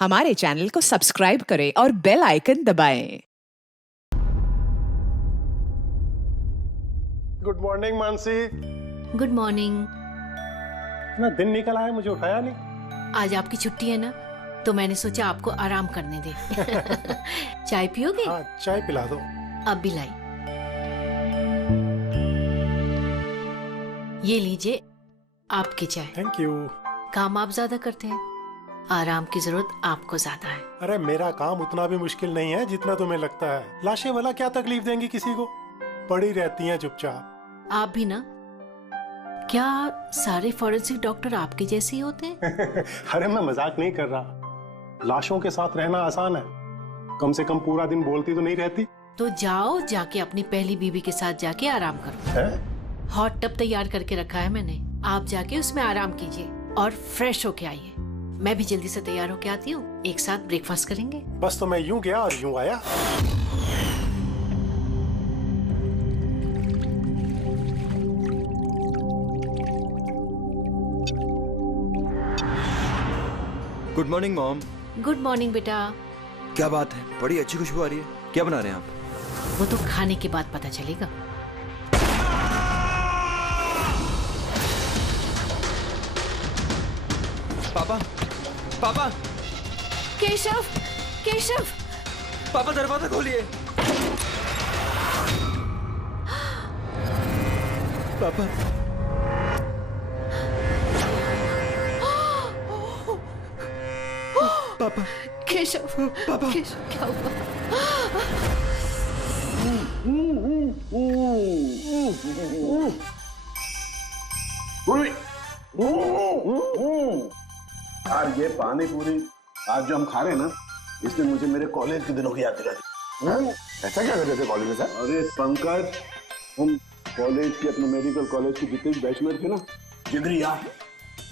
हमारे चैनल को सब्सक्राइब करें और बेल आइकन दबाएं। Good morning Mansi. Good morning. ना दिन निकल आया, मुझे उठाया नहीं। आज आपकी छुट्टी है ना, तो मैंने सोचा आपको आराम करने दे। चाय पियोगे? हाँ, चाय पिला दो। अब भी लाई। ये लीजिए आपकी चाय। Thank you. काम आप ज्यादा करते हैं, आराम की जरूरत आपको ज्यादा है। अरे मेरा काम उतना भी मुश्किल नहीं है जितना तुम्हें लगता है। लाशें वाला क्या तकलीफ देंगी किसी को, पड़ी रहती हैं चुपचाप। आप भी ना? क्या सारे फॉरेंसिक डॉक्टर आपके जैसे ही होते हैं? अरे मैं मजाक नहीं कर रहा। लाशों के साथ रहना आसान है, कम से कम पूरा दिन बोलती तो नहीं रहती। तो जाओ, जाके अपनी पहली बीवी के साथ जाके आराम करो। है? हॉट टब तैयार करके रखा है मैंने, आप जाके उसमें आराम कीजिए और फ्रेश होके आइए। मैं भी जल्दी से तैयार होके आती हूँ, एक साथ ब्रेकफास्ट करेंगे। बस तो मैं यूं गया और यूं आया। Good morning mom. Good morning बेटा। क्या बात है, बड़ी अच्छी खुशबू आ रही है। क्या बना रहे हैं आप? वो तो खाने के बाद पता चलेगा। पापा, पापा, केशव, केशव, पापा दरवाजा खोलिए। पापा, पापा, केशव, पापा, केशव क्या हुआ? यार ये पानी पूरी आज जो हम खा रहे हैं ना, इसने मुझे मेरे कॉलेज के दिनों की याद दिला दी। ऐसा क्या करते थे कॉलेज में सर? अरे पंकज, हम कॉलेज के अपने मेडिकल कॉलेज के जितने भी बैचमेट थे ना, जिगरी यार,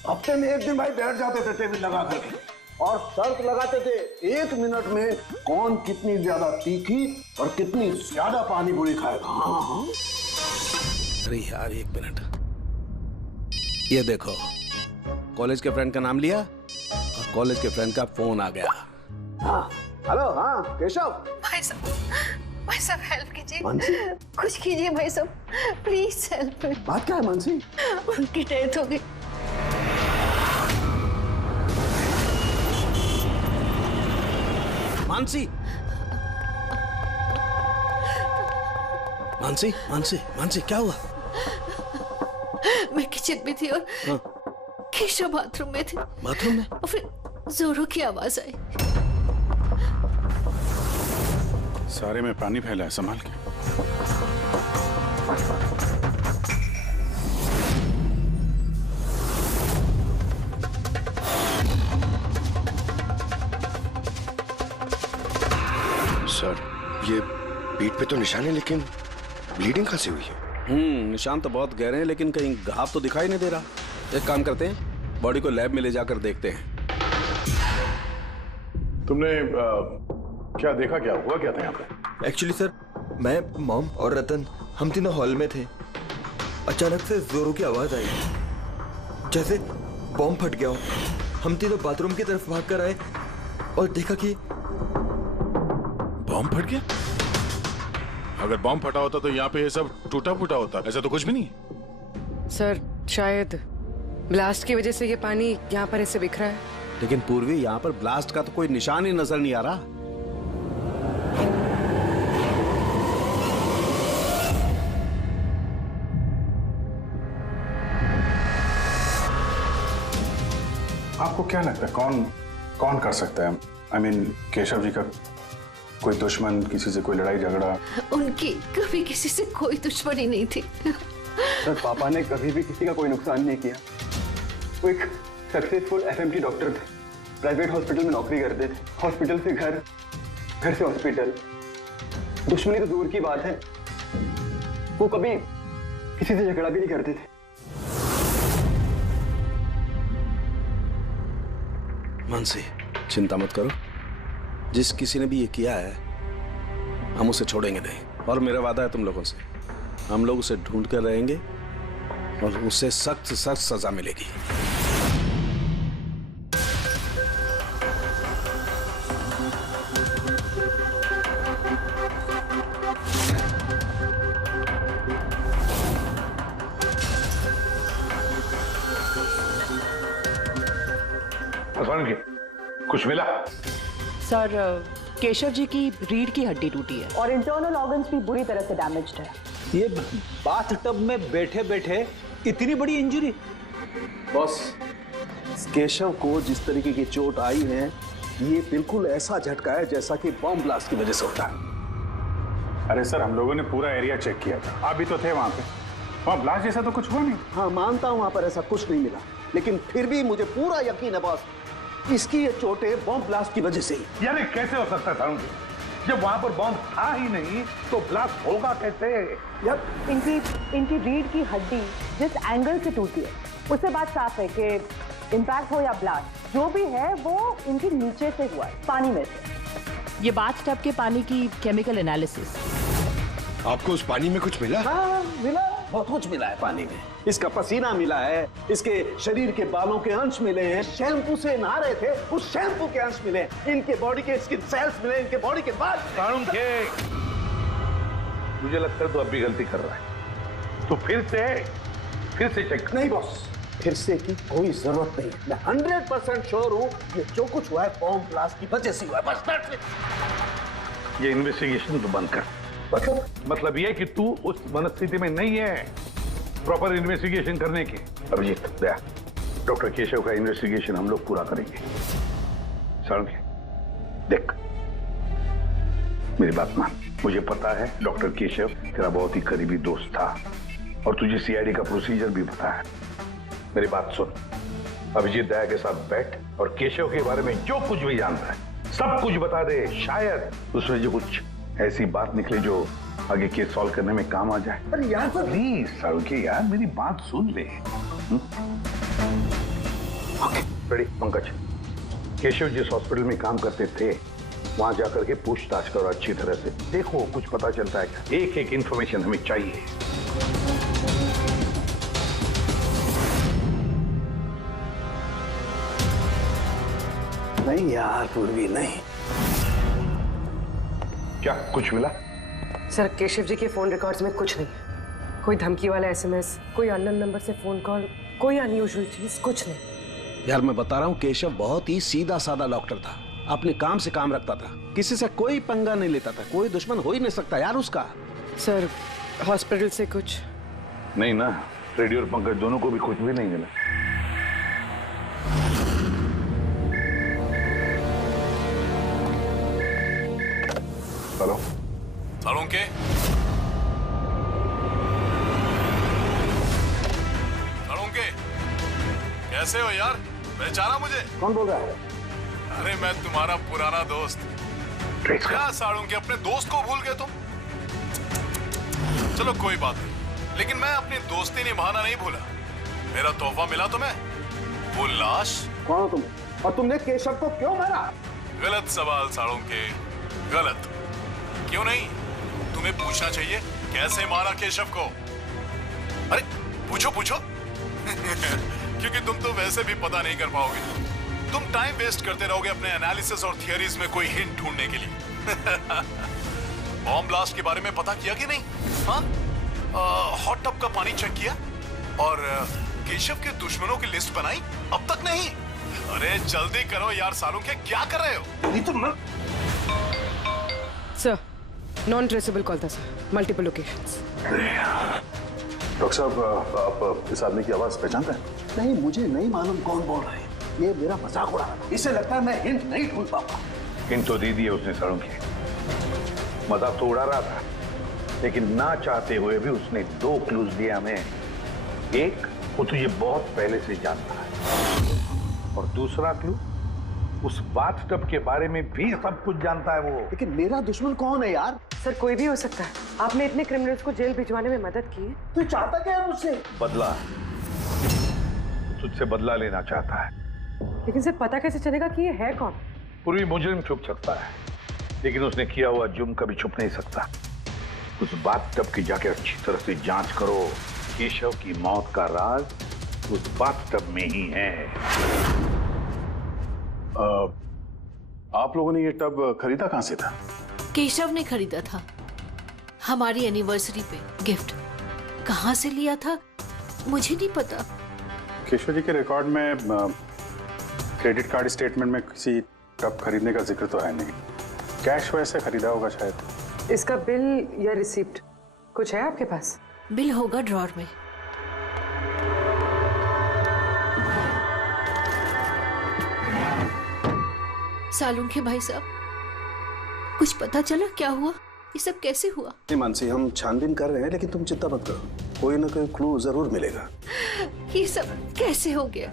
हफ्ते में एक दिन भाई बैठ जाते थे टेबल लगा करके और शर्त लगाते थे 1 मिनट में कौन कितनी ज्यादा तीखी और कितनी ज्यादा पानी पूरी खाएगा। हाँ हाँ। अरे यार 1 मिनट, ये देखो कॉलेज के फ्रेंड का नाम लिया और कॉलेज के फ्रेंड का फोन आ गया। हाँ हेलो, हाँ केशव। भाई साहब हेल्प कीजिए, मानसी, कुछ कीजिए भाई साहब, प्लीज हेल्प। बात क्या है मानसी? उनकी डेथ हो गई। मानसी, मानसी, मानसी, मानसी क्या हुआ? मैं किचन में थी और हाँ। केशव बाथरूम में थे। बाथरूम में? और फिर जोरों की आवाज आई। सारे में पानी फैला है, संभाल के। सर ये पीठ पे तो निशान है, लेकिन ब्लीडिंग कहाँ से हुई है? निशान तो बहुत गहरे हैं, लेकिन कहीं घाव तो दिखाई नहीं दे रहा। एक काम करते हैं, बॉडी को लैब में ले जाकर देखते हैं। तुमने क्या देखा, क्या हुआ, क्या था यहाँ पे? एक्चुअली सर, मैं, मॉम और रतन हम तीनों हॉल में थे। अचानक से जोरों की आवाज आई, जैसे बॉम्ब फट गया हो। हम तीनों बाथरूम की तरफ भागकर आए और देखा कि बॉम्ब फट गया? अगर बॉम्ब फटा होता तो यहाँ पे ये सब टूटा फूटा होता, ऐसा तो कुछ भी नहीं। सर शायद ब्लास्ट की वजह से ये पानी यहाँ पर ऐसे बिखरा है। लेकिन पूर्वी, यहाँ पर ब्लास्ट का तो कोई निशान ही नजर नहीं आ रहा। आपको क्या लगता है कौन कर सकता है? I mean, केशव जी का कोई दुश्मन, किसी से कोई लड़ाई झगड़ा? उनकी कभी किसी से कोई दुश्मनी नहीं थी। सर पापा ने कभी भी किसी का कोई नुकसान नहीं किया। वो एक सक्सेसफुल एफएमटी डॉक्टर थे, प्राइवेट हॉस्पिटल में नौकरी करते थे, हॉस्पिटल से घर, घर से हॉस्पिटल। दुश्मनी तो दूर की बात है, वो कभी किसी से झगड़ा भी नहीं करते थे। मानसी चिंता मत करो, जिस किसी ने भी ये किया है हम उसे छोड़ेंगे नहीं। और मेरा वादा है तुम लोगों से, हम लोग उसे ढूंढ कर रहेंगे और उसे सख्त सख्त सजा मिलेगी। सारंगी, कुछ मिला? सर केशव जी की रीढ़ की हड्डी टूटी है और इंटरनल ऑर्गन्स भी बुरी तरह से डैमेज्ड है। ये बाथटब में बैठे बैठे इतनी बड़ी इंजरी? बॉस, केशव को जिस तरीके की चोट आई है ये बिल्कुल ऐसा झटका है जैसा कि बॉम्ब ब्लास्ट की वजह से होता है। अरे सर, हम लोगों ने पूरा एरिया चेक किया था, आप भी तो थे वहां पे। वहां ब्लास्ट जैसा तो कुछ हुआ नहीं। हाँ मानता हूं वहां पर ऐसा कुछ नहीं मिला, लेकिन फिर भी मुझे पूरा यकीन है बॉस, इसकी ये चोटें बॉम्ब ब्लास्ट की वजह से ही। यार कैसे हो सकता था? जब वहां पर बॉम्ब था ही नहीं तो ब्लास्ट होगा कैसे? यार इनकी रीढ़ की हड्डी जिस एंगल से टूटी है उससे बात साफ है कि इम्पैक्ट हो या ब्लास्ट, जो भी है वो इनके नीचे से हुआ है, पानी में से। ये बाथटब के पानी की केमिकल एनालिसिस। आपको उस पानी में कुछ मिला? हाँ मिला, बहुत कुछ मिला है पानी में। इसका पसीना मिला है, इसके शरीर के बालों के अंश मिले हैं, शैम्पू से नहा रहे थे उस शैम्पू के अंश मिले, इनके बॉडी के स्किन सेल्स मिले, इनके बॉडी के बाद। मुझे लगता है तो अब भी गलती कर रहा है, तो फिर से चेक। नहीं बॉस, फिर से की कोई जरूरत नहीं, मैं 100% श्योर हूँ ये जो कुछ हुआ है बॉम्ब ब्लास्ट की वजह से हुआ है, बस। ये इन्वेस्टिगेशन तो बंद कर। मतलब ये कि तू उस मनस्थिति में नहीं है प्रॉपर इन्वेस्टिगेशन करने की। अभिजीत, दया, डॉक्टर केशव का इन्वेस्टिगेशन हम लोग पूरा करेंगे। सारंगी, देख मेरी बात मान, मुझे पता है डॉक्टर केशव तेरा बहुत ही करीबी दोस्त था और तुझे सीआईडी का प्रोसीजर भी पता है। मेरी बात सुन, अभिजीत दया के साथ बैठ और केशव के बारे में जो कुछ भी जानता है सब कुछ बता दे। शायद उसमें जो कुछ ऐसी बात निकले जो आगे केस सॉल्व करने में काम आ जाए। अरे यार प्लीज सारुकी यार, मेरी बात सुन ले। Okay ready? पंकज, केशव जिस हॉस्पिटल में काम करते थे वहां जाकर के पूछताछ करो अच्छी तरह से, देखो कुछ पता चलता है क्या। एक एक इंफॉर्मेशन हमें चाहिए। नहीं यार पूर्वी, नहीं। क्या कुछ मिला? सर केशव जी के फोन रिकॉर्ड्स में कुछ नहीं, कोई धमकी वाला एसएमएस, कोई अननोन नंबर से फोन कॉल, कोई अनयूजुअल चीज, कुछ नहीं। यार मैं बता रहा हूँ केशव बहुत ही सीधा साधा डॉक्टर था, अपने काम से काम रखता था, किसी से कोई पंगा नहीं लेता था, कोई दुश्मन हो ही नहीं सकता यार उसका। सर हॉस्पिटल से कुछ नहीं ना, रेडी और पंकज दोनों को भी कुछ भी नहीं मिला। हेलो सालुंके, सालुंके कैसे हो यार? पहचाना मुझे? कौन बोल रहा है? अरे मैं तुम्हारा पुराना दोस्त। क्या सालुंके, अपने दोस्त को भूल गए तुम? चलो कोई बात नहीं, लेकिन मैं अपनी दोस्ती निभाना नहीं भूला। मेरा तोहफा मिला तुम्हें, वो लाश। कौन हो तुम और तुमने केशव को क्यों मारा? गलत सवाल सालुंके, गलत। क्यों नहीं? तुम्हें पूछना चाहिए कैसे मारा केशव को। अरे पूछो पूछो। क्योंकि तुम तो वैसे भी पता नहीं कर पाओगे, तुम टाइम वेस्ट करते रहोगे अपने एनालिसिस और थियरीज में कोई हिंट ढूंढने के लिए। बॉम्ब ब्लास्ट के बारे में पता किया कि नहीं? हाँ, हॉट टब का पानी चेक किया और केशव के दुश्मनों की लिस्ट बनाई? अब तक नहीं? अरे जल्दी करो यार सालुंके, क्या कर रहे हो? नहीं तो सर नॉन ट्रेसेबल कॉल था सर, मल्टीपल लोकेशंस। डॉक्टर साहब, आप इस आदमी की आवाज पहचानते हैं? नहीं, मुझे नहीं मालूम कौन बोल रहा है, ये मेरा मजाक उड़ा रहा है। इसे लगता है मैं हिंट नहीं ढूंढ पाऊंगा। हिंट तो दे दिए उसने सालुंके, मजाक तो उड़ा रहा था, लेकिन ना चाहते हुए भी उसने 2 क्लूज दिए हमें। एक, वो तुझे बहुत पहले से जानता है, और दूसरा क्लू, उस बाथटब के बारे में भी सब कुछ जानता है वो। लेकिन मेरा दुश्मन कौन है यार? सर कोई भी हो सकता है, आपने इतने क्रिमिनल्स को जेल भिजवाने में मदद की। तू चाहता क्या है मुझसे? बदला, तुझसे बदला लेना चाहता है। लेकिन सर पता कैसे चलेगा कि ये है कौन? पूर्वी मुजरिम छुप सकता है, लेकिन उसने किया हुआ जुर्म कभी छुप नहीं सकता। उस बाथटब की जाके अच्छी तरह से जांच करो, केशव की मौत का राज उस बाथटब में ही है। आप लोगों ने ये टब खरीदा कहां से था? केशव ने खरीदा था, हमारी एनिवर्सरी पे गिफ्ट। कहां से लिया था मुझे नहीं पता। केशव जी के रिकॉर्ड में क्रेडिट कार्ड स्टेटमेंट में किसी टब खरीदने का जिक्र तो है नहीं। कैश वैसे खरीदा होगा शायद। इसका बिल या रिसिप्ट कुछ है आपके पास? बिल होगा ड्रॉर में। सालून के भाई साहब, कुछ पता चला क्या हुआ? ये सब कैसे हुआ? नहीं मानसी, हम छानबीन कर रहे हैं, लेकिन तुम चिंता मत करो, कोई ना कोई क्लू जरूर मिलेगा। ये सब कैसे हो गया?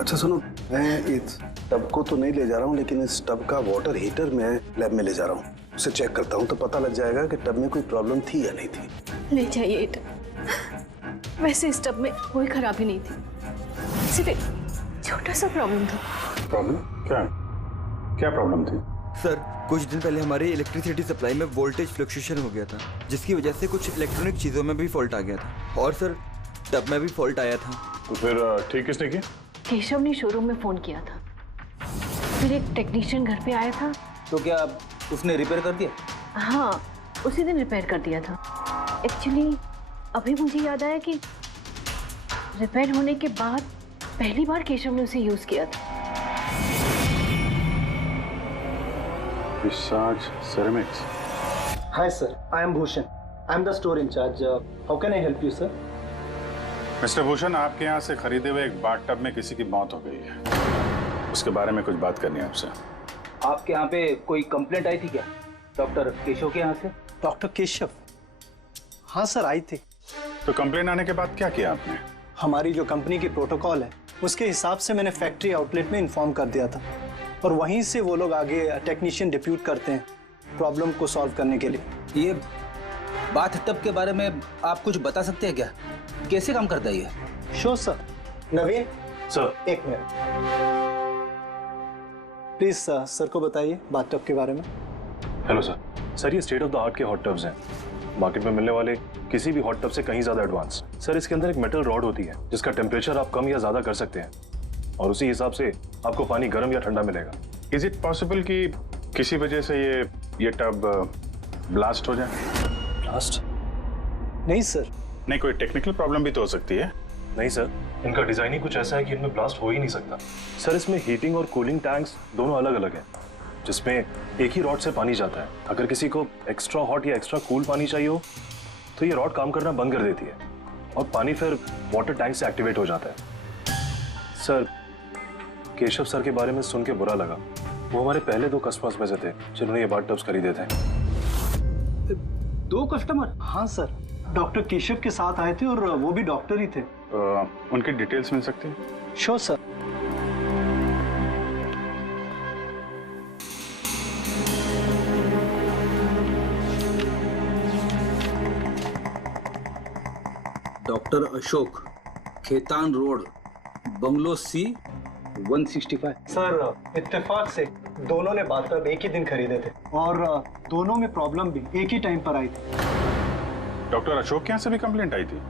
अच्छा सुनो, मैं इस टब को तो नहीं ले जा रहा हूँ, लेकिन इस टब का वाटर हीटर मैं लैब में ले जा रहा हूँ, उसे चेक करता हूँ तो पता लग जाएगा कि टब में कोई प्रॉब्लम थी या नहीं थी। ले जाइए ये टब। वैसे इस टब में कोई खराबी नहीं थी, सिर्फ एक छोटा सा प्रॉब्लम था। प्रॉब्लम क्या? क्या प्रॉब्लम थी? सर, कुछ दिन पहले हमारी इलेक्ट्रिसिटी सप्लाई में वोल्टेज फ्लक्चुएशन हो गया था, जिसकी वजह से कुछ इलेक्ट्रॉनिक चीज़ों में भी फॉल्ट आ गया था, और सर टब में भी फॉल्ट आया था। तो फिर ठीक किसने किया? केशव ने शोरूम में फोन किया था, फिर एक टेक्नीशियन घर पे आया था। तो क्या उसने रिपेयर कर दिया? हाँ, उसी दिन रिपेयर कर दिया था। एक्चुअली अभी मुझे याद आया कि रिपेयर होने के बाद पहली बार केशव ने उसे यूज किया था। Visage ceramics. Hi sir, I am Bhushan. I am the store in charge. How can I help you sir? Mister Bhushan, आपके यहाँ से खरीदे हुए एक बाथ टब में किसी की मौत हो गई है, उसके बारे में कुछ बात करनी है आपसे। आपके यहाँ पे कोई कंप्लेंट आई थी क्या डॉक्टर केशव के यहाँ से? डॉक्टर केशव? हाँ सर, आई थी। तो कंप्लेंट आने के बाद क्या किया आपने? हमारी जो कंपनी की प्रोटोकॉल है उसके हिसाब से मैंने फैक्ट्री आउटलेट में इन्फॉर्म कर दिया था, और वहीं से वो लोग आगे टेक्नीशियन डिप्यूट करते हैं प्रॉब्लम को सॉल्व करने के लिए। ये बाथ टब के बारे में आप कुछ बता सकते हैं क्या? कैसे काम करता है ये? Sure sir. नवीन सर, एक मिनट प्लीज सर को बताइए बाथ टब के बारे में। Hello sir. सर, ये स्टेट ऑफ द आर्ट के हॉट टब्स हैं, मार्केट में मिलने वाले किसी भी हॉट टब से कहीं ज्यादा एडवांस। सर, इसके अंदर एक मेटल रॉड होती है जिसका टेम्परेचर आप कम या ज्यादा कर सकते हैं, और उसी हिसाब से आपको पानी गर्म या ठंडा मिलेगा। इज इट पॉसिबल कि किसी वजह से ये टब ब्लास्ट हो जाए? ब्लास्ट? नहीं सर। नहीं, कोई टेक्निकल प्रॉब्लम भी तो हो सकती है। नहीं सर, इनका डिजाइन ही कुछ ऐसा है कि इनमें ब्लास्ट हो ही नहीं सकता। सर, इसमें हीटिंग और कूलिंग टैंक्स दोनों अलग अलग हैं, जिसमें एक ही रॉड से पानी जाता है। अगर किसी को एक्स्ट्रा हॉट या एक्स्ट्रा कूल पानी चाहिए हो तो ये रॉड काम करना बंद कर देती है और पानी फिर वाटर टैंक से एक्टिवेट हो जाता है। सर, केशव सर के बारे में सुन के बुरा लगा। वो हमारे पहले 2 कस्टमर्स में से थे जिन्होंने ये बाथ टब्स खरीदे थे। 2 कस्टमर? हाँ सर, डॉक्टर केशव के साथ आए थे और वो भी डॉक्टर ही थे। उनकी डिटेल्स मिल सकती है? Sure sir. Doctor Ashok, Khetan road, bungalow C 165। Sir, इत्तेफाक से दोनों ने बाथ टब एक ही दिन खरीदे थे, और दोनों में प्रॉब्लम भी एक ही टाइम पर आई थी। डॉक्टर अशोक के यहाँ से भी कंप्लेंट आई थी?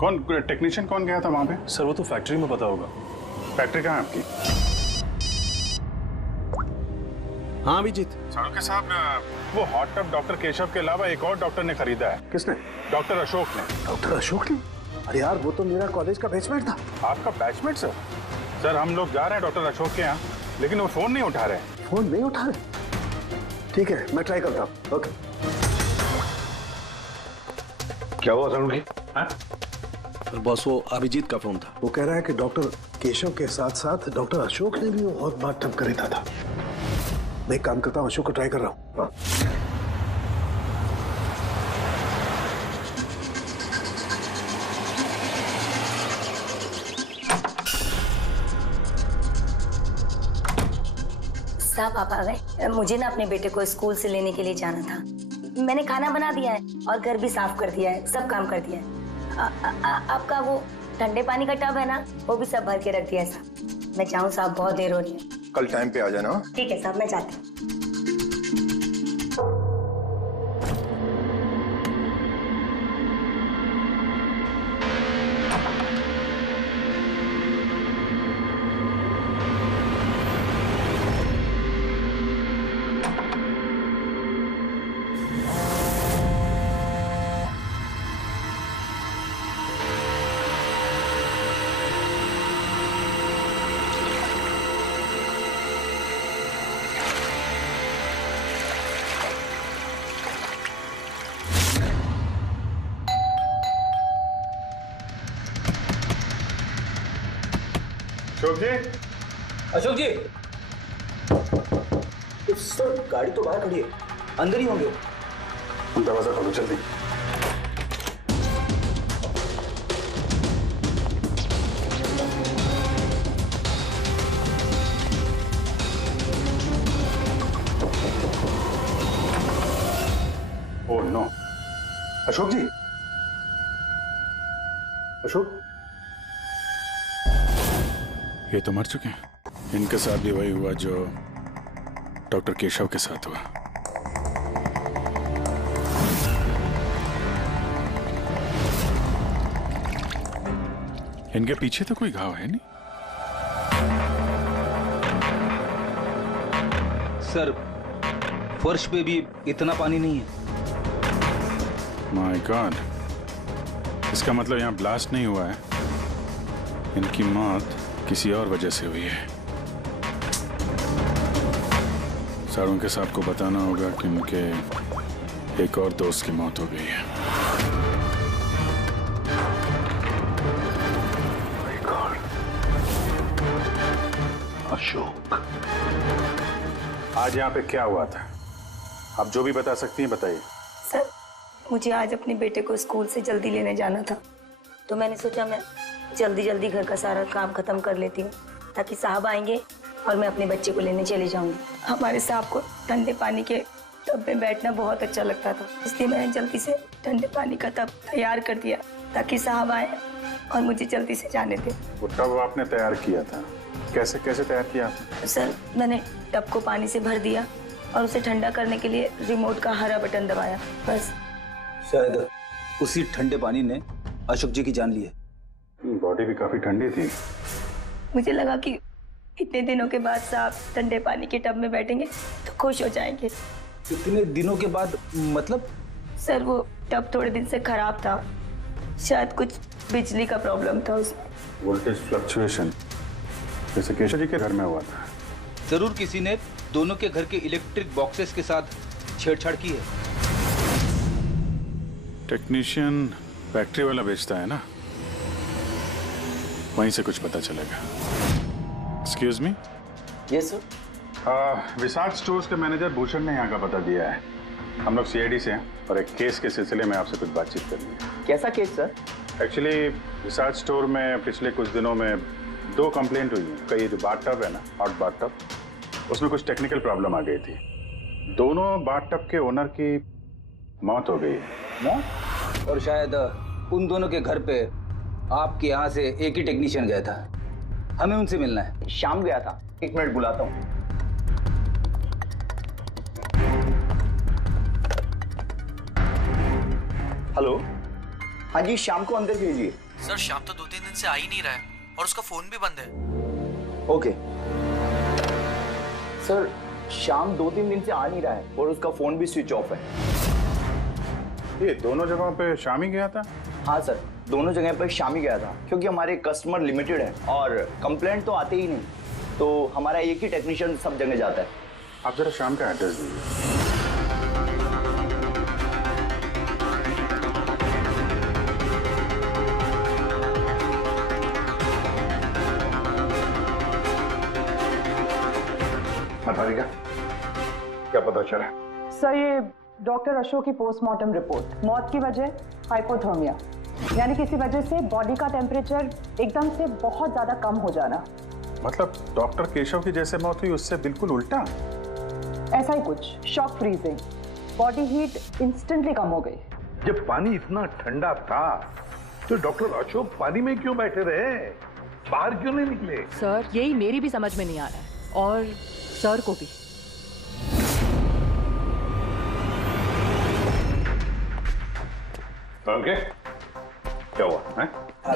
कौन टेक्नीशियन कौन गया था वहां पे? सर, वो तो फैक्ट्री में पता होगा। फैक्ट्री कहाँ है आपकी? हाँ अभिजीत। साड़ू के साहब, वो हॉट टब डॉक्टर केशव के अलावा एक और डॉक्टर ने खरीदा है। किसने? डॉक्टर अशोक ने। डॉक्टर अशोक ने? अरे यार, वो तो मेरा कॉलेज का बैचमेट था। आपका बैचमेट सर? सर, हम लोग जा रहे हैं डॉक्टर अशोक के यहाँ, लेकिन वो फोन नहीं उठा रहे। फोन नहीं उठा रहे? ठीक है, मैं ट्राई करता हूँ। ओके। क्या हुआ सर? बस वो अभिजीत का फोन था। वो कह रहा है कि डॉक्टर केशव के साथ साथ डॉक्टर अशोक ने भी वो बाथ टब खरीदा था। मैं एक काम करता हूँ, अशोक को ट्राई कर रहा हूँ। साहब, आप आ गए? मुझे ना अपने बेटे को स्कूल से लेने के लिए जाना था। मैंने खाना बना दिया है और घर भी साफ कर दिया है, सब काम कर दिया है। आपका वो ठंडे पानी का टब है ना, वो भी सब भर के रख दिया है साहब। मैं चाहूँ साहब, बहुत देर हो रही है। कल टाइम पे आ जाना। ठीक है साहब, मैं जाती हूँ। अशोक जी, अशोक जी, सर गाड़ी तो बाहर खड़ी है, अंदर ही होंगे। दरवाजा खोलो जल्दी। ओह नो, अशोक जी, अशोक, ये तो मर चुके हैं। इनके साथ भी वही हुआ जो डॉक्टर केशव के साथ हुआ। इनके पीछे तो कोई घाव है नहीं? सर फर्श पे भी इतना पानी नहीं है। माय गॉड, इसका मतलब यहाँ ब्लास्ट नहीं हुआ है, इनकी मौत किसी और वजह से हुई है। सारों के साहब को बताना होगा कि उनके एक और दोस्त की मौत हो गई है। अशोक, आज यहाँ पे क्या हुआ था? आप जो भी बता सकती हैं बताइए। सर, मुझे आज अपने बेटे को स्कूल से जल्दी लेने जाना था, तो मैंने सोचा मैं जल्दी जल्दी घर का सारा काम खत्म कर लेती हूँ ताकि साहब आएंगे और मैं अपने बच्चे को लेने चली जाऊंगी। हमारे साहब को ठंडे पानी के टब में बैठना बहुत अच्छा लगता था, इसलिए मैंने जल्दी से ठंडे पानी का टब तैयार कर दिया ताकि साहब आए और मुझे जल्दी से जाने दें। वो टब आपने तैयार किया था, कैसे कैसे तैयार किया आपने? सर, मैंने टब को पानी से भर दिया और उसे ठंडा करने के लिए रिमोट का हरा बटन दबाया, बस। शायद उसी ठंडे पानी ने अशोक जी की जान ली है। बॉडी भी काफी ठंडी थी। मुझे लगा कि इतने दिनों के बाद साहब ठंडे पानी के टब में बैठेंगे तो खुश हो जाएंगे। इतने दिनों के बाद मतलब? सर, वो टब थोड़े दिन से खराब था, शायद कुछ बिजली का प्रॉब्लम था उसमें। वोल्टेज फ्लक्चुएशन, जैसे केशव जी के घर में हुआ था। जरूर किसी ने दोनों के घर के इलेक्ट्रिक बॉक्सेस के साथ छेड़छाड़ की है। टेक्नीशियन फैक्ट्री वाला बेचता है ना, वहीं से कुछ पता चलेगा। Excuse me. Yes sir. Vishakh stores के मैनेजर भूषण ने यहाँ का पता दिया है। हम लोग सीआईडी से हैं और एक केस के सिलसिले में आपसे कुछ बातचीत करनी है। कैसा case sir? Actually Vishakh store में पिछले कुछ दिनों में 2 कंप्लेंट हुई है। कई जो बाथटब है ना, हॉट बाथटब, उसमें कुछ टेक्निकल प्रॉब्लम आ गई थी। दोनों बाथटब के ओनर की मौत हो गई। मौत? और शायद उन दोनों के घर पे आपके यहाँ से एक ही टेक्नीशियन गया था। हमें उनसे मिलना है। शाम गया था, 1 मिनट बुलाता हूँ। हेलो, हाँ जी, शाम को अंदर भेजिए। सर, शाम तो 2-3 दिन से आ ही नहीं रहा है और उसका फोन भी बंद है। ओके सर, शाम 2-3 दिन से आ नहीं रहा है और उसका फोन भी स्विच ऑफ है। ये दोनों जगहों पे शाम ही गया था? हाँ सर, दोनों जगह पर शाम ही गया था, क्योंकि हमारे कस्टमर लिमिटेड है और कंप्लेंट तो आते ही नहीं, तो हमारा एक ही टेक्नीशियन सब जगह जाता है। आप जरा शाम का एड्रेस दीजिए। बताइएगा क्या पता चला? सर, ये डॉक्टर अशोक की पोस्टमार्टम रिपोर्ट, मौत की वजह हाइपोथर्मिया, यानी किसी वजह से बॉडी का टेम्परेचर एकदम से बहुत ज्यादा कम हो जाना। मतलब डॉक्टर केशव की जैसे मौत हुई उससे बिल्कुल उल्टा? ऐसा ही कुछ, shock freezing, body heat instantly कम हो गई। जब पानी इतना ठंडा था तो डॉक्टर अशोक पानी में क्यों बैठे रहे, बाहर क्यों नहीं निकले? सर, यही मेरी भी समझ में नहीं आ रहा है और सर को भी। ओके, क्या हुआ है?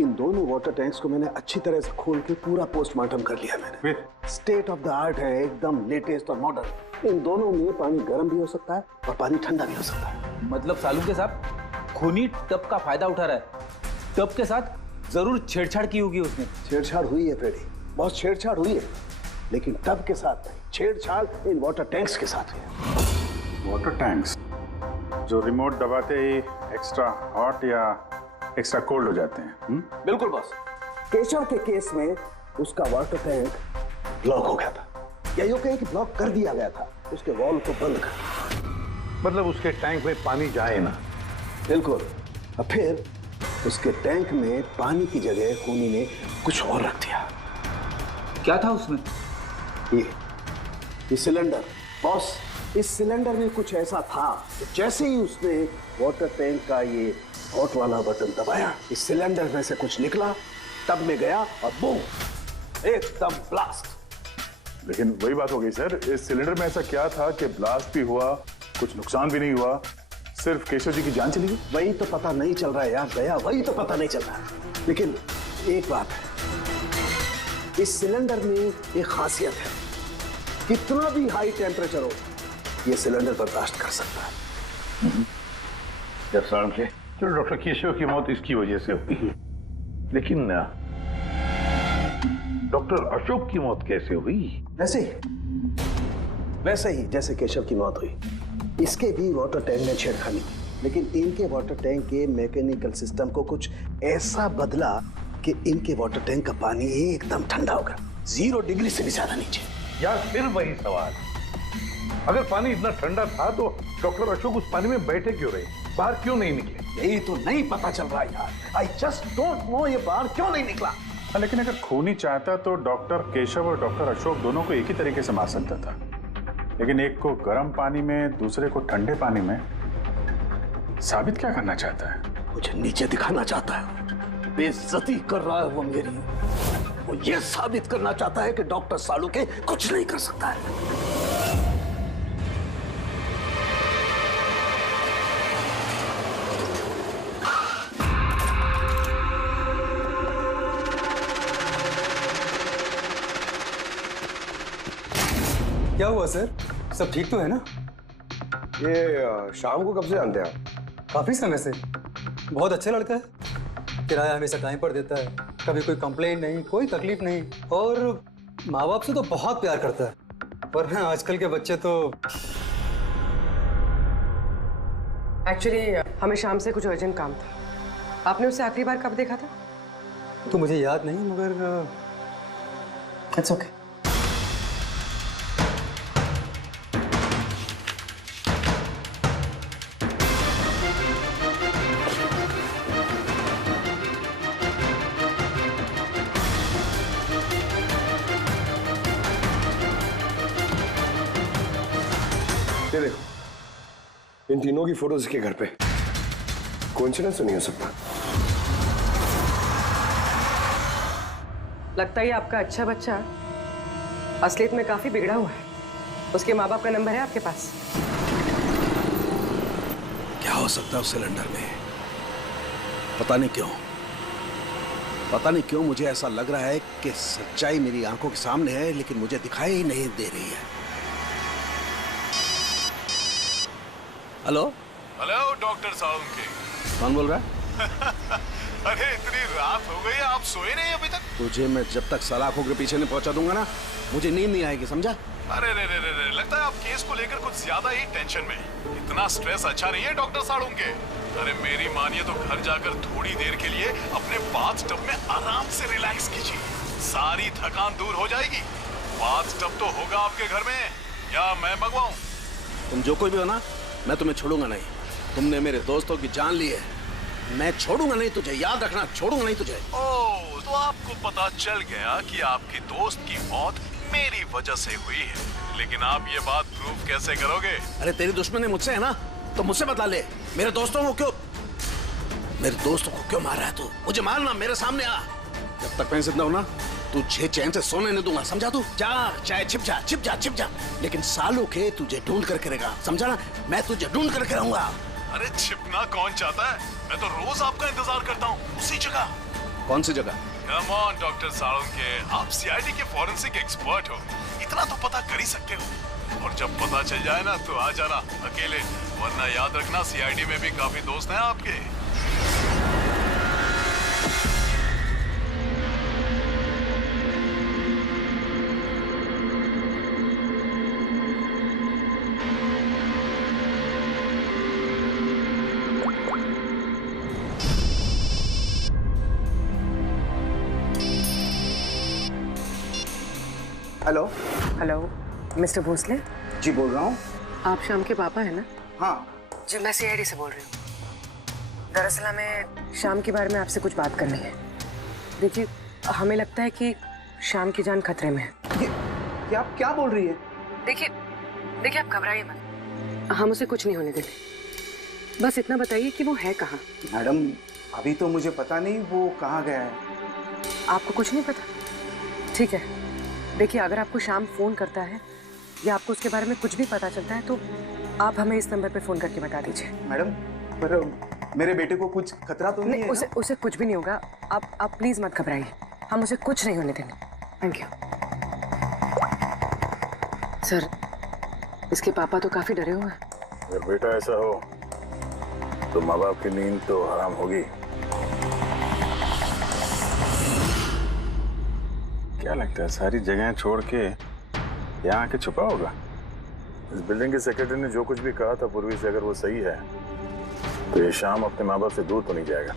इन दोनों वाटर टैंक्स को मैंने अच्छी तरह से खोल के पूरा पोस्टमार्टम कर लिया मैंने। स्टेट ऑफ द आर्ट है, एकदम लेटेस्ट और मॉडर्न। इन दोनों में पानी गर्म भी हो सकता है और पानी ठंडा भी हो सकता है। मतलब सालू के साथ खूनी टब का फायदा उठा रहा है। टब के साथ जरूर छेड़छाड़ की होगी उसने। छेड़छाड़ हुई है फ्रेडी, बहुत छेड़छाड़ हुई है, लेकिन टब के साथ नहीं, छेड़छाड़ इन वाटर टैंक्स के साथ है। वाटर टैंक्स जो रिमोट दबाते ही एक्स्ट्रा हॉट या एक्स्ट्रा कोल्ड हो जाते हैं। बिल्कुल बॉस। केशव के केस में उसका वाटर टैंक ब्लॉक हो गया था, या यूं कहें कि ब्लॉक कर दिया गया था, उसके वॉल को बंद कर। मतलब उसके टैंक में पानी जाए ना? बिल्कुल। अब फिर उसके टैंक में पानी की जगह खूनी ने कुछ और रख दिया। क्या था उसमें? ये सिलेंडर। बॉस, इस सिलेंडर में कुछ ऐसा था, जैसे ही उसने वाटर टैंक का ये हॉट वाला बटन दबाया, इस सिलेंडर में से कुछ निकला, टब में गया और बूम, एकदम ब्लास्ट। लेकिन वही बात हो गई सर, इस सिलेंडर में ऐसा क्या था कि ब्लास्ट भी हुआ, कुछ नुकसान भी नहीं हुआ, सिर्फ केशव जी की जान चली गई? वही तो पता नहीं चल रहा है यार दया, वही तो पता नहीं चल रहा है। लेकिन एक बात है, इस सिलेंडर में एक खासियत है, कितना भी हाई टेम्परेचर हो ये सिलेंडर बर्दाश्त कर सकता है। चलो डॉक्टर केशव की मौत इसकी वजह से हुई, लेकिन डॉक्टर अशोक की मौत कैसे हुई? वैसे ही जैसे केशव की मौत हुई, इसके भी वाटर टैंक में छेड़खानी की, लेकिन इनके वाटर टैंक के मैकेनिकल सिस्टम को कुछ ऐसा बदला कि इनके वाटर टैंक का पानी एकदम ठंडा हो गया, 0 डिग्री से भी ज्यादा नीचे। यार फिर वही सवाल, अगर पानी इतना ठंडा था तो डॉक्टर अशोक उस पानी में बैठे क्यों रहे, बाहर क्यों नहीं निकले? यही तो नहीं पता चल रहा यार, आई जस्ट डोंट नो ये बाहर क्यों नहीं निकला। लेकिन अगर खूनी चाहता तो डॉक्टर केशव और डॉक्टर अशोक दोनों को एक ही तरीके से मार सकता था, लेकिन एक को गर्म पानी में, दूसरे को ठंडे पानी में। साबित क्या करना चाहता है? मुझे नीचे दिखाना चाहता है, बेइज्जती कर रहा है वो मेरी। वो ये साबित करना चाहता है कि डॉक्टर सालुके कुछ नहीं कर सकता है। क्या हुआ सर, सब ठीक तो है ना? ये शाम को कब से जानते हैं आप? काफी समय से। बहुत अच्छा लड़का है, किराया हमेशा टाइम पर देता है, कभी कोई कंप्लेंट नहीं, कोई तकलीफ नहीं, और माँ बाप से तो बहुत प्यार करता है। पर हाँ, आजकल के बच्चे तो। एक्चुअली हमें शाम से कुछ अर्जेंट काम था। आपने उसे आखिरी बार कब देखा था? तो मुझे याद नहीं, मगर इट्स ओके। ये देखो, इन तीनों की फोटोज के घर पे। कोइंसिडेंस तो नहीं हो सकता। लगता है आपका अच्छा बच्चा असलियत में काफी बिगड़ा हुआ है। उसके माँ बाप का नंबर है आपके पास? क्या हो सकता है उस सिलेंडर में? पता नहीं क्यों मुझे ऐसा लग रहा है कि सच्चाई मेरी आंखों के सामने है, लेकिन मुझे दिखाई ही नहीं दे रही है। Hello doctor Saluke. कौन बोल रहा है? अरे इतनी रात हो गई, आप सोए नहीं अभी तक? तुझे मैं जब तक सलाखों के पीछे नहीं पहुंचा दूंगा ना, मुझे नींद नहीं आएगी, समझा? अरे रे, लगता है आप केस को लेकर कुछ ज्यादा ही टेंशन में। इतना स्ट्रेस अच्छा नहीं है डॉक्टर सालुके। अरे मेरी मानिए तो घर जाकर थोड़ी देर के लिए अपने बाथटब में आराम से रिलैक्स कीजिए, सारी थकान दूर हो जाएगी। बाथटब तो होगा आपके घर में, या मैं मंगवाऊं? तुम जो कोई भी हो ना, मैं तुम्हें छोड़ूंगा नहीं। तुमने मेरे दोस्तों की जान ली है, मैं छोड़ूंगा नहीं तुझे, याद रखना, छोड़ूंगा नहीं तुझे। ओह, तो आपको पता चल गया कि आपकी दोस्त की मौत मेरी वजह से हुई है, लेकिन आप ये बात प्रूव कैसे करोगे? अरे तेरी दुश्मनी मुझसे है ना, तो मुझसे बता ले। मेरे दोस्तों को क्यों मार रहा है तू? मुझे मारना, मेरे सामने आ। जब तक मैं जिंदा हूं ना, तुझे चैन से सोने नहीं दूंगा, समझा तू? जा, चाहे छिप जा, लेकिन सालों के तुझे ढूंढ करके रहेगा, समझा ना? मैं तुझे ढूंढ करके रहूंगा। अरे छिपना कौन चाहता है? मैं तो रोज आपका इंतजार करता हूँ, उसी जगह। कौन सी जगह? कम ऑन डॉक्टर सालुके, आप सीआईडी के फॉरेंसिक एक्सपर्ट हो, इतना तो पता कर ही सकते हो। और जब पता चल जाए ना तो आ जाना अकेले, वरना याद रखना सीआईडी में भी काफी दोस्त हैं आपके। Hello hello, mister Bhosle ji बोल रहा हूँ। आप श्याम के पापा हैं ना? हाँ जी, मैं सीआईडी से बोल रही हूँ। दरअसल हमें श्याम के बारे में आपसे कुछ बात करनी है। देखिए, हमें लगता है कि श्याम की जान खतरे में है। ये आप क्या बोल रही है? देखिए आप घबराइए मत, हम उसे कुछ नहीं होने देंगे। बस इतना बताइए कि वो है कहाँ? मैडम अभी तो मुझे पता नहीं वो कहाँ गया है। आपको कुछ नहीं पता? ठीक है, देखिए अगर आपको श्याम फोन करता है या आपको उसके बारे में कुछ भी पता चलता है तो आप हमें इस नंबर पे फोन करके बता दीजिए। मैडम पर मेरे बेटे को कुछ खतरा तो नहीं है? उसे कुछ भी नहीं होगा। आप प्लीज मत घबराइए, हम उसे कुछ नहीं होने देंगे। Thank you sir. इसके पापा तो काफी डरे हुए हैं। अगर बेटा ऐसा हो तो माँ बाप की नींद तो हराम होगी। क्या लगता है सारी जगह छोड़ के यहाँ आके छुपा होगा? इस बिल्डिंग के सेक्रेटरी ने जो कुछ भी कहा था पूर्वी से, अगर वो सही है तो ये श्याम अपने माँ बाप से दूर तो नहीं जाएगा।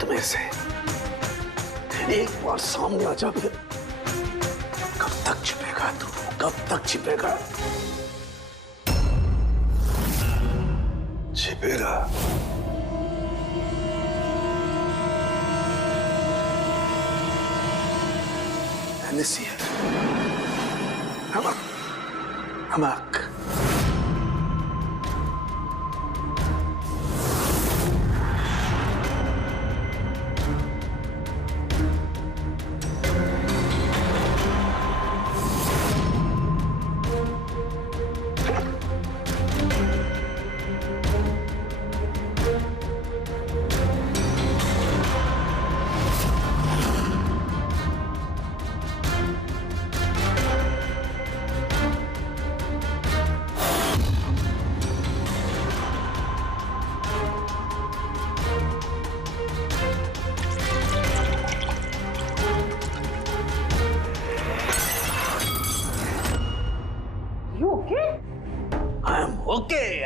तुम्हें से एक बार सामने आ जा, फिर कब तक छिपेगा तू? कब तक छिपेगा? छिपेगा नमक नमक।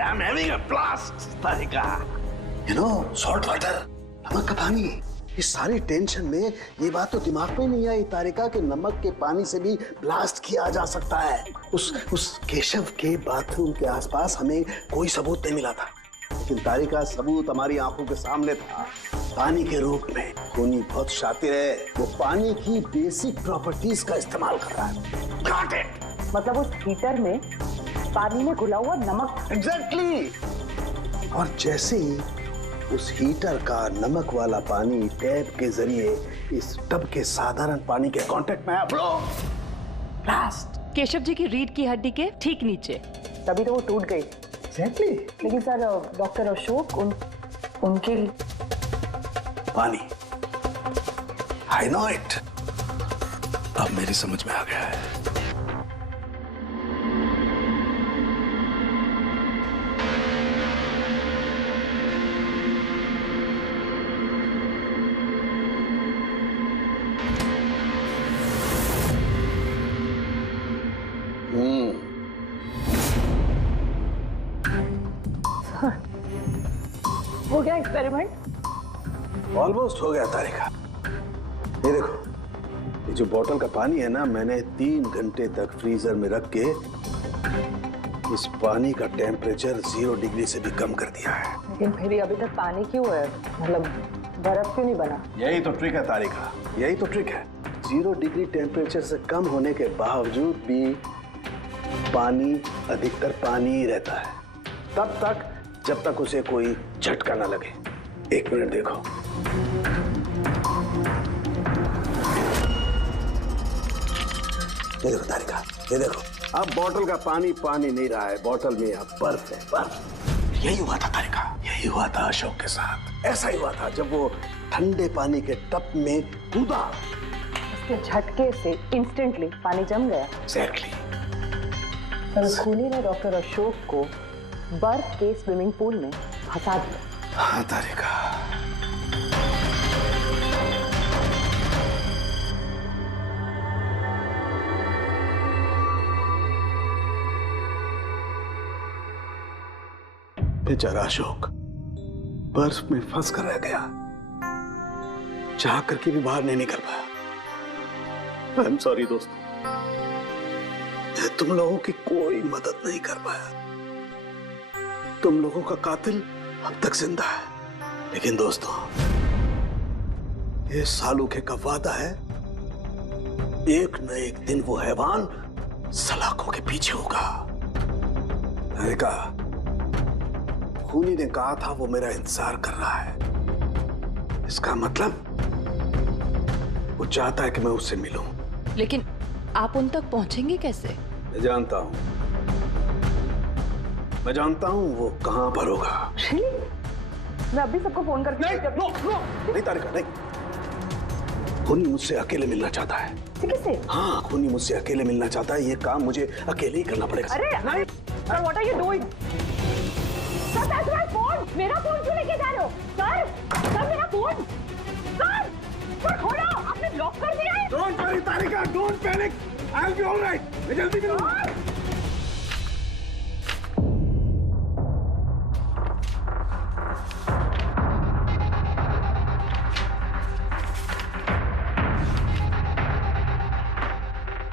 I'm having a blast, Tarika. You know, salt water, नमक का पानी। इस सारी टेंशन में ये बात तो दिमाग में नहीं आई तारिका कि नमक के पानी से भी ब्लास्ट किया जा सकता है। उस केशव के बाथरूम के आसपास हमें कोई सबूत नहीं मिला था, लेकिन तारिका सबूत हमारी आंखों के सामने था, पानी के रूप में। कोनी बहुत शातिर है, वो पानी की बेसिक प्रॉपर्टीज का इस्तेमाल कर रहा है। Got it? मतलब उस हीटर में पानी में घुला हुआ नमक था। एग्जैक्टली। और जैसे ही उस हीटर का नमक वाला पानी टैप के जरिए इस टब के साधारण पानी के कांटेक्ट में आया, ब्लास्ट। केशव जी की रीढ़ की हड्डी के ठीक नीचे। तभी तो वो टूट गई। एग्जैक्टली। लेकिन सर डॉक्टर अशोक उनके पानी, आई नो इट। अब मेरी समझ में आ गया है। हो गया एक्सपेरिमेंट? ऑलमोस्ट हो गया तारिका। ये देखो, ये जो बोतल का पानी है ना, मैंने 3 घंटे तक फ्रीजर में रख के इस पानी का टेम्परेचर 0 डिग्री से भी कम कर दिया है। लेकिन फिर अभी तक पानी क्यों है? मतलब बर्फ क्यों नहीं बना? यही तो ट्रिक है तारिका, यही तो ट्रिक है। 0 डिग्री टेम्परेचर से कम होने के बावजूद भी पानी अधिकतर पानी ही रहता है, तब तक जब तक उसे कोई झटका ना लगे। 1 मिनट देखो, ये देखो तारिका, ये देखो, अब बोतल का पानी पानी नहीं रहा है, बोतल में अब बर्फ है, बर्फ। यही हुआ था तारिका, यही हुआ था अशोक के साथ। ऐसा ही हुआ था जब वो ठंडे पानी के टब में कूदा, उसके झटके से इंस्टेंटली पानी जम गया। एग्जैक्टली। पर खूनी ने डॉक्टर अशोक को बर्फ के स्विमिंग पूल में फंसा दिया। हाँ तारिका, बेचारा अशोक बर्फ में फंस कर रह गया, चाह करके भी बाहर नहीं निकल पाया। आई एम सॉरी दोस्तों, तुम लोगों की कोई मदद नहीं कर पाया। तुम लोगों का कातिल अब तक जिंदा है, लेकिन दोस्तों ये सालूखे का वादा है, एक न एक दिन वो हैवान सलाखों के पीछे होगा। मैंने कहा, खूनी ने कहा था वो मेरा इंतजार कर रहा है, इसका मतलब वो चाहता है कि मैं उससे मिलूं। लेकिन आप उन तक पहुंचेंगे कैसे? मैं जानता हूं, मैं जानता हूं वो कहां पर होगा। मैं अभी सबको फोन करके नहीं तारिका, नहीं। खूनी मुझसे अकेले मिलना चाहता है। किससे? हाँ, खूनी मुझसे अकेले मिलना चाहता है, ये काम मुझे अकेले ही करना पड़ेगा। अरे नहीं, what are you doing? Sir, that's my phone. मेरा फोन क्यों लेके जा रहे हो? सर, मेरा फोन। सर खोलो, आपने लॉक कर दिया है। Don't worry Tarika, don't panic, I will be alright. मैं जल्दी मिलूंगा।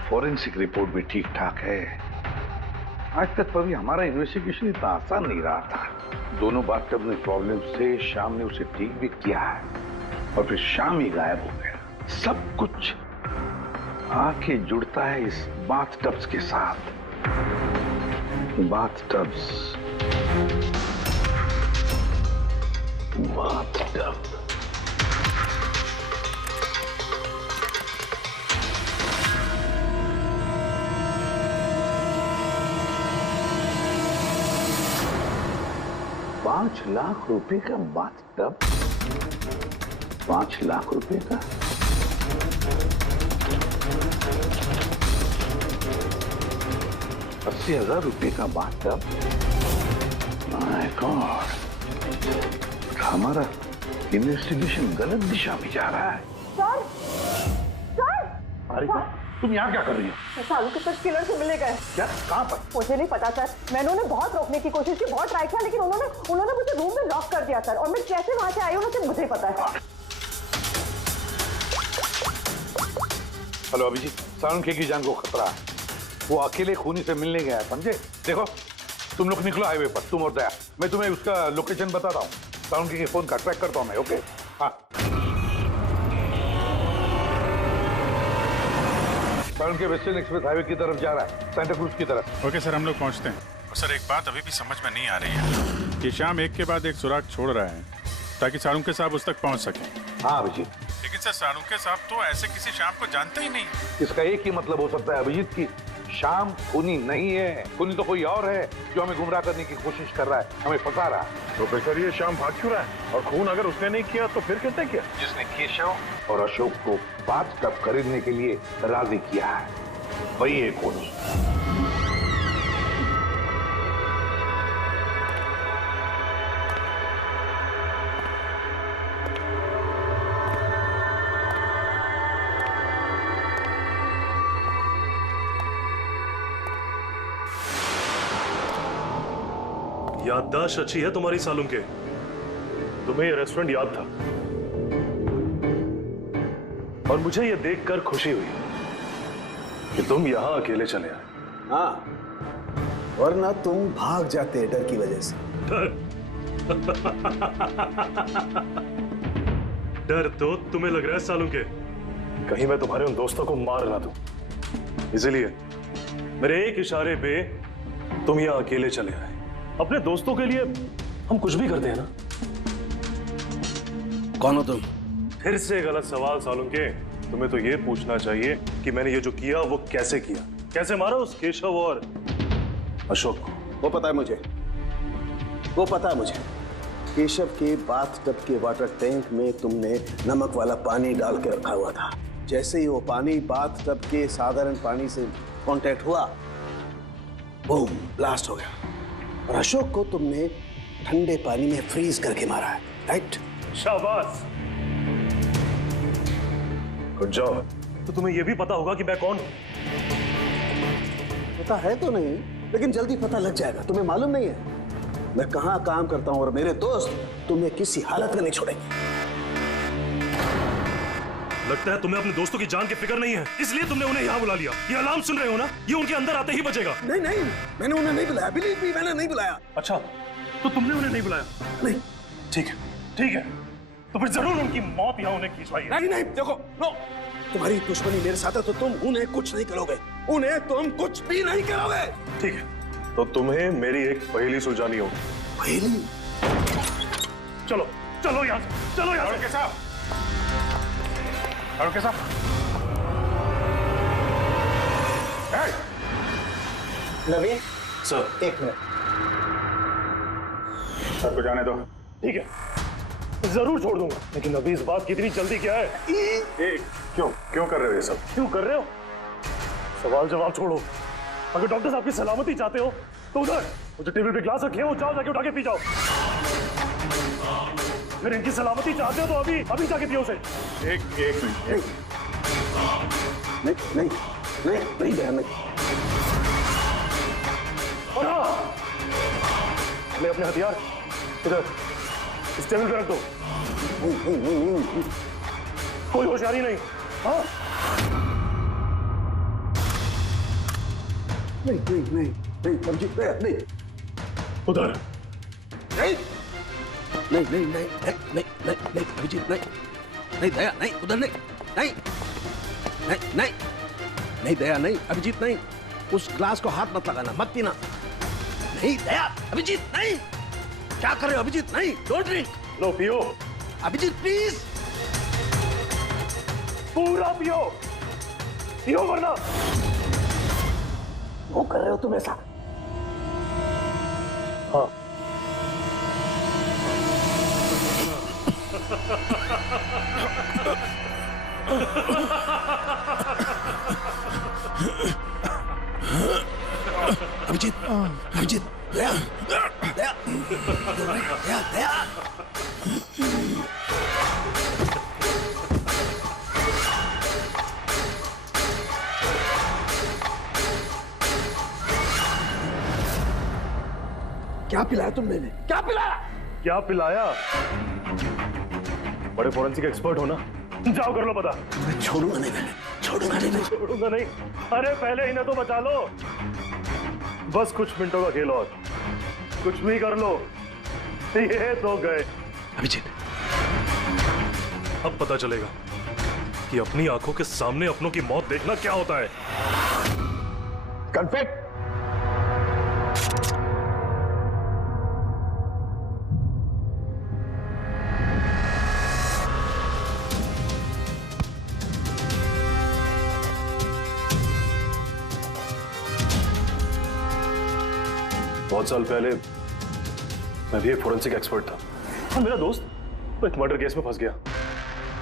फॉरेंसिक रिपोर्ट भी ठीक ठाक है। आज तक कभी हमारा इन्वेस्टिगेशन इतना आसान नहीं रहा था। दोनों बाथटब में प्रॉब्लम से शाम ने उसे ठीक भी किया है और फिर शाम ही गायब हो गया। सब कुछ आके जुड़ता है इस बाथटब्स के साथ। बाथटब्स, बाथटब। $5 लाख का बाथटब, 5 लाख रुपए का। $80,000 का बाथटब। माय गॉड, हमारा इन्वेस्टिगेशन गलत दिशा में जा रहा है। सर, तुम यहाँ क्या कर रही हो? सालू के साथ किलर से मिले गए। क्या? कहाँ पर? मुझे नहीं पता सर, मैंने उन्हें बहुत रोकने की कोशिश की, बहुत ट्राई किया, लेकिन उन्होंने मुझे रूम में लॉक कर दिया सर। और मैं कैसे वहां से आई हूँ सिर्फ मुझे पता है। हेलो अभिजीत, सालुंखे की जान को खतरा है। वो अकेले खूनी से मिलने गया है, समझे? देखो, तुम लोग निकलो हाईवे पर, तुम और दया। मैं तुम्हें उसका लोकेशन बताता हूँ। सालुंखे के फोन का ट्रैक करता हूँ मैं। ओके? हाँ, सालुंखे वेस्टर्न एक्सप्रेस हाईवे की तरफ जा रहा है, सेंटा क्रूज की तरफ। ओके सर, हम लोग पहुंचते हैं। और सर, एक बात अभी भी समझ में नहीं आ रही है कि शाम एक के बाद एक सुराग छोड़ रहा है ताकि सालुंखे साहब उस तक पहुंच सके। हाँ अभिजीत, लेकिन सर, सालुंखे साहब तो ऐसे किसी शाम को जानते ही नहीं। इसका एक ही मतलब हो सकता है अभिजीत की शाम खूनी नहीं है। खूनी तो कोई और है जो हमें गुमराह करने की कोशिश कर रहा है, हमें फंसा रहा है। प्रोफेसर, ये शाम भाग क्यों रहा है? और खून अगर उसने नहीं किया तो फिर किसने किया? जिसने केशव और अशोक को बाथटब खरीदने के लिए राजी किया है, वही है खूनी। याददाश्त अच्छी है तुम्हारी सालुंखे। तुम्हें ये रेस्टोरेंट याद था। और मुझे ये देखकर खुशी हुई कि तुम यहां अकेले चले आए। हाँ, वरना तुम भाग जाते डर की वजह से। डर तो तुम्हें लग रहा है सालों के, कहीं मैं तुम्हारे उन दोस्तों को मार ना दूं, इसलिए मेरे एक इशारे पे तुम यहां अकेले चले आए। अपने दोस्तों के लिए हम कुछ भी करते हैं ना। कौन हो तुम? फिर से गलत सवाल सालों के। तुम्हें तो ये पूछना चाहिए कि मैंने ये जो किया वो कैसे किया, कैसे मारा उस केशव और अशोक को। वो पता है मुझे, वो पता है मुझे। केशव के बाथटब के वाटर टैंक में तुमने नमक वाला पानी डाल के रखा हुआ था। जैसे ही वो पानी बाथटब के साधारण पानी से कांटेक्ट हुआ, बूम, ब्लास्ट हो गया। और अशोक को तुमने ठंडे पानी में फ्रीज करके मारा है, राइट? शाबाश, गुड जॉब। तो तुम्हें यह भी पता होगा कि मैं कौन हूं? पता है तो नहीं, लेकिन जल्दी पता लग जाएगा। तुम्हें मालूम नहीं है मैं कहां काम करता हूं, और मेरे दोस्त तुम्हें किसी हालत में नहीं छोड़ेंगे। लगता है तुम्हें अपने दोस्तों की जान की फिक्र नहीं है, इसलिए तुमने उन्हें यहाँ बुला लिया। ये अलार्म सुन रहे हो ना, ये उनके अंदर आते ही बजेगा। नहीं नहीं, मैंने उन्हें नहीं बुलाया, बिलीव मी, मैंने नहीं बुलाया। अच्छा, तो तुमने उन्हें नहीं बुलाया? नहीं। ठीक है, ठीक है, तो फिर जरूर उनकी मौत यहाँ उन्हें खिंचवाई है। नहीं नहीं, देखो, नो, तुम्हारी दुश्मनी मेरे साथ है तो तुम उन्हें कुछ नहीं करोगे, उन्हें तुम कुछ भी नहीं करोगे। ठीक है, तो तुम्हें मेरी एक पहेली सुलझानी होगी। पहेली? चलो चलो यहाँ से, चलो यहाँ से। के साथ नवीन सर, एक मिनट। सबको जाने दो। ठीक है, जरूर छोड़ दूंगा, लेकिन अभी इस बात की इतनी जल्दी क्या है? क्यों क्यों कर रहे हो ये सब? क्यों कर रहे हो? सवाल जवाब छोड़ो। अगर डॉक्टर साहब की सलामती चाहते हो तो उधर वो जो टेबल पे ग्लास रखे हैं वो जाओ, जाके उठा के पी जाओ। अगर इनकी सलामती चाहते हो तो अभी अभी जाके पियो उसे। एक मिनट। नहीं नहीं नहीं नहीं भैया, नहीं। और हाँ, ले अपने हथियार इधर इस टेबल पे रख दो। कोई होशियारी नहीं। हाँ, नहीं नहीं नहीं नहीं, समझी? नहीं उधर नहीं नहीं नहीं नहीं नहीं नहीं नहीं अभिजीत, नहीं नहीं दया, नहीं उधर, नहीं नहीं नहीं नहीं नहीं दया, नहीं अभिजीत, नहीं उस ग्लास को हाथ मत लगाना, मत पीना। नहीं दया, अभिजीत नहीं, क्या कर रहे हो अभिजीत? नहीं, डोंट ड्रिंक। लो पियो अभिजीत, प्लीज पूरा पियो, पियो वरना। वो कर रहे हो तुम ऐसा? हाँ। अभिजीत, अभिजीत, दया, दया, दया, दया। क्या पिलाया तुमने? क्या पिलाया? क्या पिलाया? बड़े फोरेंसिक एक्सपर्ट हो ना, जाओ कर लो पता। मैं छोड़ूंगा नहीं, मैंने छोड़ूंगा नहीं, छोड़ूंगा नहीं। अरे पहले इन्हें तो बचा लो, बस कुछ मिनटों का खेल और, कुछ भी कर लो। ये तो गए। अभिजीत, अब पता चलेगा कि अपनी आंखों के सामने अपनों की मौत देखना क्या होता है। कन्फेक्ट। बहुत साल पहले मैं भी एक फोरेंसिक एक्सपर्ट था, और मेरा दोस्त एक मर्डर केस में फंस गया।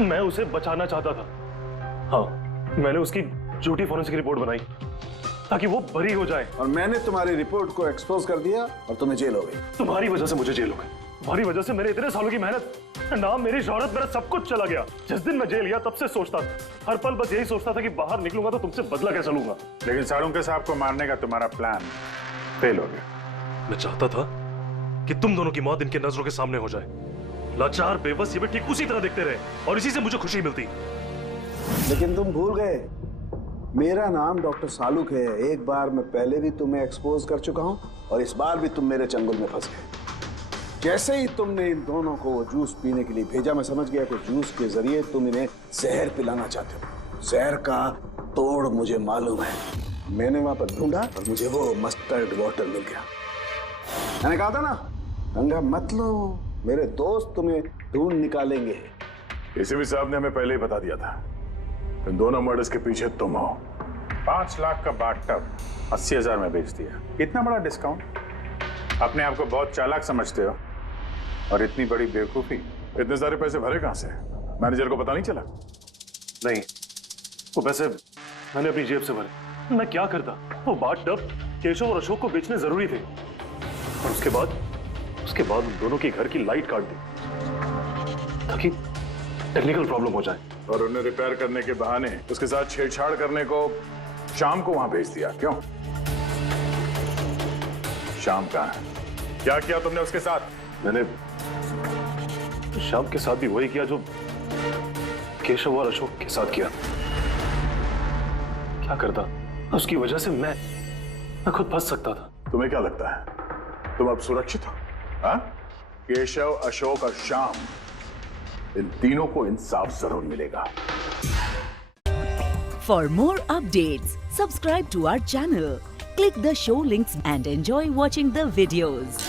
मैं उसे बचाना चाहता था। हाँ, मैंने उसकी झूठी फोरेंसिक रिपोर्ट बनाई ताकि वो बरी हो जाए, और मैंने तुम्हारी रिपोर्ट को एक्सपोज कर दिया और तुम्हें जेल हो गई। तुम्हारी वजह से मुझे जेल हो गई। तुम्हारी वजह से मेरे इतने सालों की मेहनत, नाम, मेरी शोहरत, मेरा सब कुछ चला गया। जिस दिन मैं जेल गया तब से सोचता था, हर पल बस यही सोचता था कि बाहर निकलूंगा तो तुमसे बदला कैसे लूंगा। लेकिन साळुंके साहब को मारने का तुम्हारा प्लान फेल हो गया। मैं चाहता था कि तुम दोनों की मौत इनके नजरों के सामने हो जाए। लाचार, बेबस, ये भी ठीक उसी तरह दिखते रहे और इसी से मुझे खुशी मिलती। लेकिन तुम भूल गए, मेरा नाम डॉक्टर सालुक है। एक बार मैं पहले भी तुम्हें एक्सपोज कर चुका हूं और इस बार भी तुम मेरे चंगुल में फंस गए। जैसे ही तुमने इन दोनों को जूस पीने के लिए भेजा, मैं समझ गया कि जूस के जरिए तुम इन्हें जहर पिलाना चाहते हो। जहर का तोड़ मुझे मालूम है। मैंने वहां पर ढूंढा और मुझे वो मस्टर्ड वाटर मिल गया। मैंने कहा था ना, पंगा मत लो, मेरे दोस्त तुम्हें ढूंढ निकालेंगे। एसीपी साहब ने हमें पहले ही बता दिया था, इन दोनों मर्डर्स के पीछे तुम हो। 5 लाख का बाथटब 80,000 में बेच दिया। इतना बड़ा डिस्काउंट? अपने आप को बहुत चालाक समझते हो और इतनी बड़ी बेवकूफी। इतने सारे पैसे भरे कहां से? मैनेजर को पता नहीं चला? नहीं, वो पैसे मैंने अपनी जेब से भरे। मैं क्या करता? वो बाथटब केशव और अशोक को बेचने जरूरी थे और उसके बाद उन दोनों के घर की लाइट काट दी ताकि टेक्निकल प्रॉब्लम हो जाए। और उन्हें रिपेयर करने के बहाने उसके साथ छेड़छाड़ करने को शाम को वहां भेज दिया। क्यों? शाम कहां है? क्या किया तुमने उसके साथ? मैंने शाम के साथ भी वही किया जो केशव और अशोक के साथ किया। क्या करता? उसकी वजह से मैं खुद फंस सकता था। तुम्हें क्या लगता है तुम अब सुरक्षित हो? हाँ? केशव, अशोक और श्याम, इन तीनों को इंसाफ जरूर मिलेगा। For more updates, subscribe to our channel, click the show links and enjoy watching the videos.